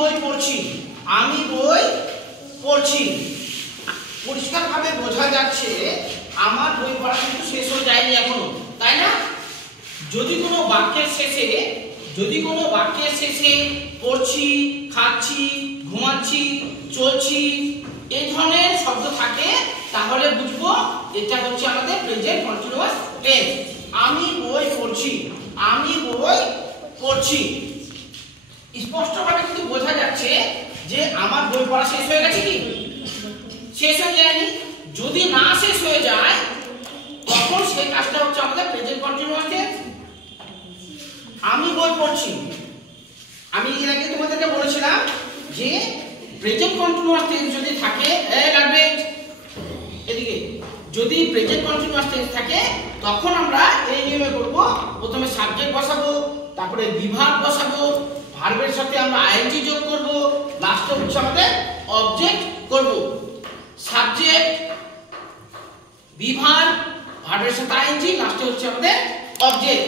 বই পড়ছি, আমি বই পড়ছি। পরিষ্কারভাবে বোঝা যাচ্ছে আমার বই পড়া কিন্তু শেষ হয়ে যায়নি এখনো, তাই না? যদি কোনো বাক্যের শেষে পড়ছি, খাচ্ছি, ঘুমাচ্ছি, চলছি এই ধরনের শব্দ থাকে, তাহলে বুঝবো এটা হচ্ছে আমাদের প্রেজেন্ট কন্টিনিউয়াস টেন্স। আমি বই পড়ছি, আমি বই পড়ছি। স্পষ্টভাবে কিন্তু বোঝা যাচ্ছে যে আমার বই পড়া শেষ হয়ে গেছে কি? শেষ হয়ে যায়নি। যদি না শেষ হয়ে যায় তখন সেই কাজটা হচ্ছে আমাদের প্রেজেন্ট কন্টিনিউয়াস টেন্স। আমি বই পড়ছি, আমি এর আগে তোমাদেরকে বলেছিলাম যে প্রেজেন্ট কন্টিনিউয়াস টেন্স যদি থাকে, এদিকে যদি প্রেজেন্ট কন্টিনিউয়াস টেন্স থাকে তখন আমরা এই নিয়মে করব। প্রথমে সাবজেক্ট বসাবো, তারপরে বিভাগ বসাবো, ভার্বের সাথে আমরা আইএনজি যোগ করব, লাস্টে হচ্ছে আমাদের অবজেক্ট করব। সাবজেক্ট, বিভাগ, ভার্বের সাথে আইএনজি, লাস্টে হচ্ছে আমাদের অবজেক্ট।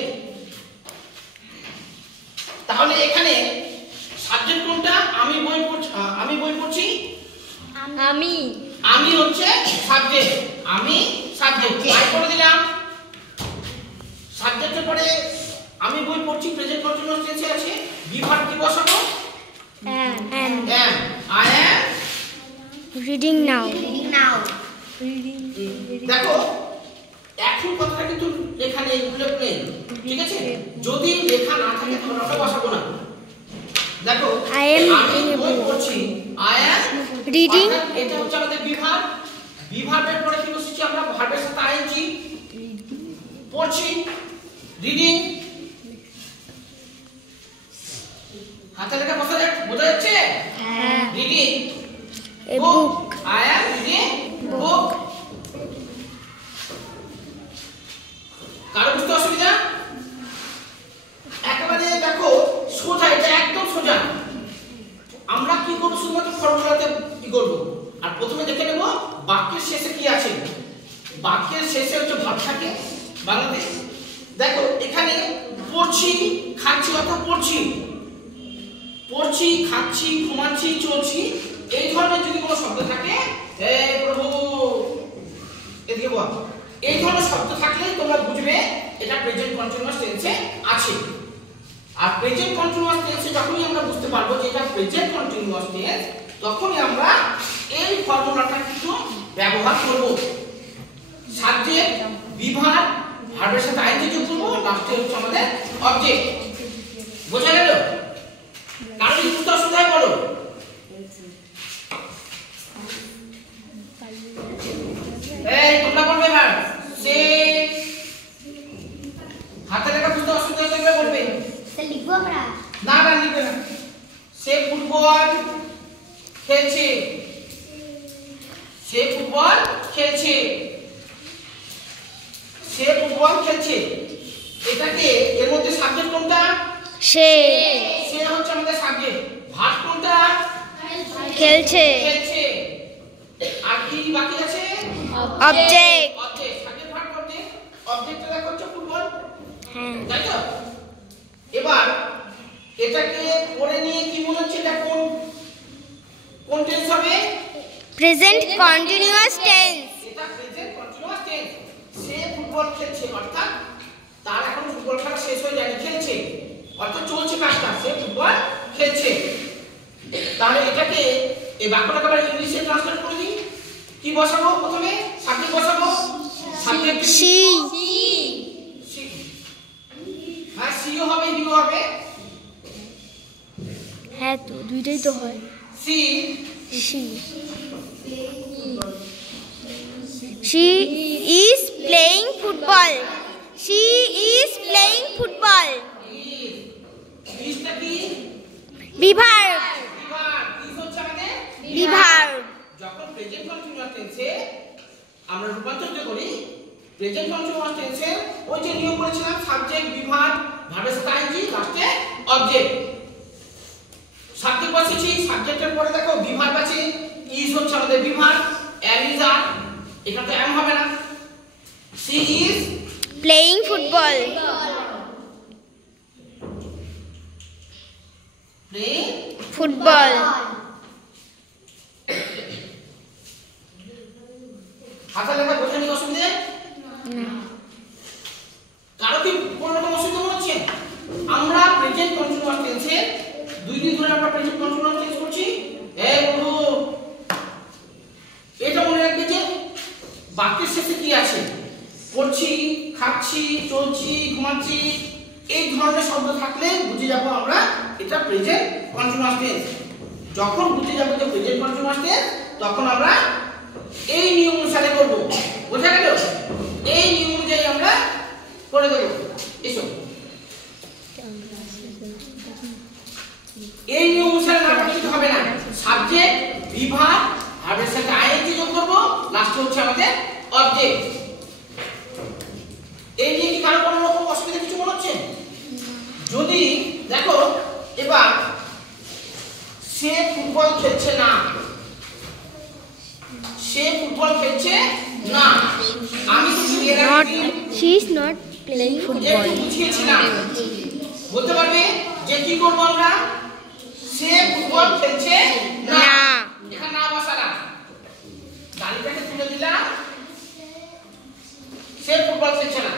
তাহলে এখানে সাবজেক্ট কোনটা? আমি বই পড়ছি, আমি হচ্ছে সাবজেক্ট, আমি সাবজেক্ট আই করে দিলাম। সাবজেক্টের পরে আমি বই পড়ছি প্রেজেন্ট কন্টিনিউয়াস টেন্সে আছে, বিভাগ কি বসাবো? am। I am reading now। দেখো এখন কথাটা কিন্তু লেখা নেই, প্লেন, ঠিক আছে? যদি লেখা না থাকে তাহলে আমরা বসাবো না। দেখো আমি বই পড়ছি, I am reading। এটা হচ্ছে আমাদের বিভাগ। বিভাগের পরে কি বসেছি আমরা? ভার্বের সাথে আইএনজি। পড়ছি, রিডিং। হাতে লেখা বোঝা যাচ্ছে? হ্যাঁ। Reading a book। I am reading book। কারো বুঝতে অসুবিধা? একেবারে দেখো সোজা, এটা একদম সোজা। আমরা কি করব? শুধুমাত্র ফর্মুলাতে কি করব? আর প্রথমে দেখে নেব বাক্যের শেষে কি আছে। বাক্যের শেষে হচ্ছে ভাব থাকে বাংলাতে। দেখো এখানে পড়ছি, খাচ্ছি অর্থাৎ পড়ছি, খাচ্ছি, ঘুমাচ্ছি, চলছি এই ধরনের যদি কোনো শব্দ থাকে, হে প্রভু এদিকে বল, এই ধরনের শব্দ থাকলে তোমরা বুঝবে এটা প্রেজেন্ট কন্টিনিউয়াস টেন্সে আছে। আর প্রেজেন্ট কন্টিনিউয়াস টেন্সে যখনই আমরা বুঝতে পারবো যে এটা প্রেজেন্ট কন্টিনিউয়াস টেন্স, তখনই আমরা এই ফর্মুলাটা কিন্তু ব্যবহার করব। সাবজেক্ট, বিভাগ, ভার্বের সাথে আইএনজি যোগ করব, লাস্টে হচ্ছে আমাদের অবজেক্ট। বোঝা গেল? কারণ বুঝতে অসুবিধা বলো। এই তোমরা বলবে এবার সে হাতে লেখা বুঝতে অসুবিধা হলে বলবে। লিখবো আমরা? না লিখবে না। সে ফুটবল খেলছে, সে ফুটবল খেলছে, সে ফুটবল খেলছে। এটাকে এর মধ্যে সাবজেক্ট কোনটা? সে হচ্ছে আমাদের সাবজেক্ট। ভার্ব কোনটা? খেলছে। আর কি বাকি আছে? অবজেক্ট। Subject, verb, object. অবজেক্টটা দেখো হচ্ছে ফুটবল, হ্যাঁ। তাই তো? এবার এটাকে পড়ে নিয়ে কি মনে হচ্ছে এটা কোন টেন্স হবে? Present continuous tense. এটা প্রেজেন্ট কন্টিনিউয়াস টেন্স। সে ফুটবল খেলছে অর্থাৎ তার এখন ফুটবল খেলা শেষ হয়ে যায়নি, খেলছে অর্থাৎ চলছে কাজটা, সে ফুটবল খেলছে। তাহলে এটাকে এই বাক্যটাকে আবার ইংলিশে ট্রান্সলেট করে দিই। কি বসাবো? প্রথমে সাবজেক্ট বসাবো। Subject C. হ্যাঁ, সিও হবে, হিও হবে। হ্যাঁ তো দুইটাই তো হয়। C. She is playing football। She is playing football। ইসটা কি? বিভাগ। ইস হচ্ছে আমাদের বিভাগ। যখন প্রেজেন্ট কন্টিনিউয়াস টেন্সে আমরা রূপান্তরিত করি, প্রেজেন্ট কন্টিনিউয়াস টেন্সে ওই যে নিয়ম বলেছিলাম, সাবজেক্ট, বিভাগ, ভার্বের সাথে আইএনজি, লাস্টে অবজেক্ট। সাবজেক্ট বসেছি, সাবজেক্টের পরে দেখো বিভাগ আছে, ইজ হচ্ছে আমাদের বিভাগ, am is are, এখানে তো am হবে না। she is playing football। playing football হাতে লেখা বোঝা নিয়ে অসুবিধে কারো কি কোনো রকম অসুবিধা মনে হচ্ছে? আমরা প্রেজেন্ট কন্টিনিউয়াস টেন্সে 2 দিন ধরে আমরা প্রেজেন্ট কন্টিনিউয়াস টেন্স করছি। এই বন্ধু এটা মনে রাখবে যে বাক্যের শেষে কি আছে, পড়ছি, খাচ্ছি, চলছি, ঘুমাচ্ছি, এই ধরনের শব্দ থাকলে বুঝে যাব আমরা এটা প্রেজেন্ট কন্টিনিউয়াস টেন্স। যখন বুঝে যাব যে প্রেজেন্ট কন্টিনিউয়াস টেন্স তখন আমরা এই নিয়ম অনুসারে করব। বোঝা গেল? এই নিয়ম অনুযায়ী আমরা করে দেব। এসো, এই নিয়ম অনুসারে না করতে হবে না। সাবজেক্ট, বিভাগ, ভার্বের সাথে আইএনজি যোগ করব, লাস্টে হচ্ছে আমাদের অবজেক্ট। এই নিয়ে কি কারো কোনো রকম অসুবিধা কিছু মনে হচ্ছে? যদি দেখো এবার সে ফুটবল খেলছে না, সে ফুটবল খেলছে না, আমি কিছু এর আগে she is not playing football বুঝিয়েছিলাম। বলতে পারবে যে কি করব আমরা? সে ফুটবল খেলছে না, এখানে না বসালাম, গাড়িটাকে তুলে দিলাম, সে ফুটবল খেলছে না।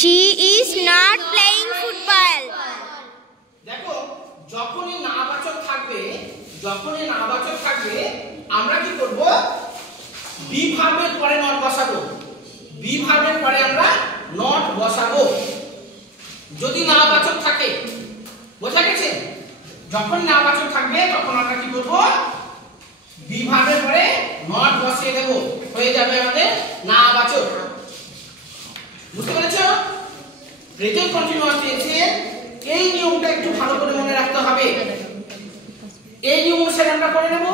she is not playing football দেখো যখনই নাবাচক থাকবে, যখনই নাবাচক থাকবে আমরা কি করব? বি ভার্বের পরে নট বসাবো, বি ভার্বের পরে আমরা নট বসাবো যদি নাবাচক থাকে। বোঝা গেছে? যখন নাবাচক থাকবে তখন আমরা কি করব? বি ভার্বের পরে নট বসিয়ে দেব, হয়ে যাবে আমাদের নাবাচক। বুঝতে পেরেছো? প্রেজেন্ট কন্টিনিউয়াস টেন্সের এই নিয়মটা একটু ভালো করে মনে রাখতে হবে। এই নিয়ম অনুসারে আমরা করে নেব।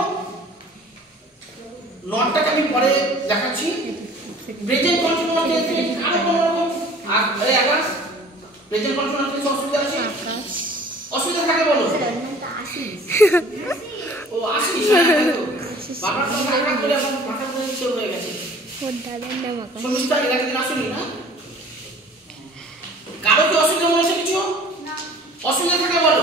নটটাকে আমি পরে দেখাচ্ছি। প্রেজেন্ট কন্টিনিউয়াস টেন্সে আরো কোন রকম আকাশ প্রেজেন্ট কন্টিনিউয়াস টেন্সে অসুবিধা আছে? অসুবিধা থাকে বলো। ও আসিস বাবার সঙ্গে আঘাত করে আমার মাথা পুরো নিচে হয়ে গেছে। ওর দাদার নাম আকাশ। সমস্যা এর আগে দিন আসেনি না? কারো কি অসুবিধা মনে হচ্ছে কিছু? অসুবিধা থাকে বলো।